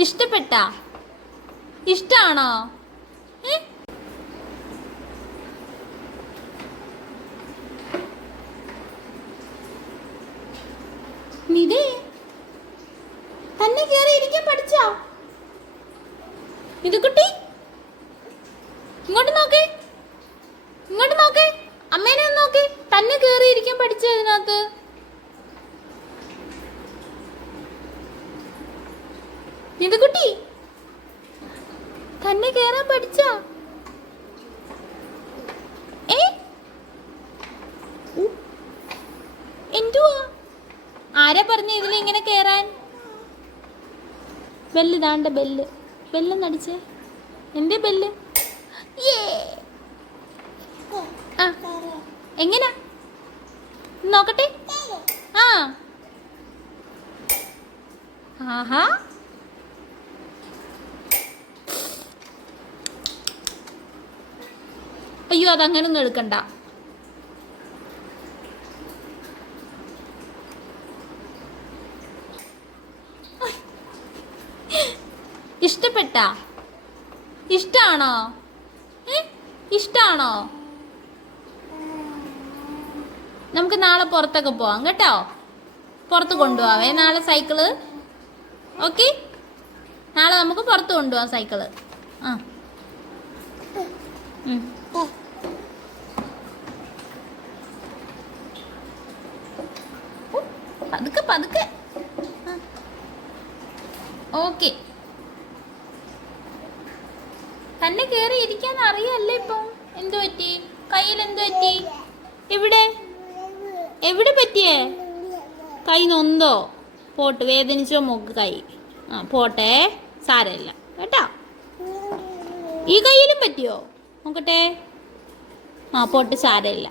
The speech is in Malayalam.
ഇഷ്ടപ്പെട്ട? ഇഷ്ടാണോ? നിധേ തന്നെ കേറി ഇരിക്കാൻ പഠിച്ചോ? നിധുക്കുട്ടി ഇങ്ങോട്ട് നോക്കേ, ഇങ്ങോട്ട് നോക്കേ, അമ്മേനെ ഒന്ന് നോക്കേ. തന്നെ കേറി ഇരിക്കാൻ പഠിച്ചോ അതിനകത്ത്? നിധുക്കുട്ടി തന്നെ കേറാൻ പഠിച്ചോ? എന്തുവാ? ആരാ പറഞ്ഞ ഇതിൽ ഇങ്ങനെ കേറാൻ? ബെല്ല് താണ്ട, ബെല്ല് ബെല്ലൊന്ന് അടിച്ചേ. എന്റെ ബെല്ല്. ആ എങ്ങനാ നോക്കട്ടെ. ആ ആഹാ, അയ്യോ അതങ്ങനൊന്നും എടുക്കണ്ട. ഇഷ്ടപ്പെട്ട? ഇഷ്ടാണോ? ഇഷ്ടാണോ? നമുക്ക് നാളെ പുറത്തൊക്കെ പോവാം കേട്ടോ. പുറത്ത് കൊണ്ടുപോവാവേ നാളെ സൈക്കിള്. ഓക്കെ, നാളെ നമുക്ക് പുറത്ത് കൊണ്ടുപോവാം സൈക്കിള്. ആ പതുക്കെ പതുക്കെ. ഓക്കെ, തന്നെ കേറി ഇരിക്കാൻ അറിയല്ലേ ഇപ്പം? എന്തു പറ്റി? കയ്യിൽ എന്തു പറ്റി? എവിടെ എവിടെ പറ്റിയേ? കൈ നൊന്തോ? പോട്ട്, വേദനിച്ചോ മോക്ക് കൈ? ആ പോട്ടെ, സാരമില്ല കേട്ടോ. ഈ കയ്യിലും പറ്റിയോ? നോക്കട്ടെ. ആ പോട്ട്, സാരമില്ല.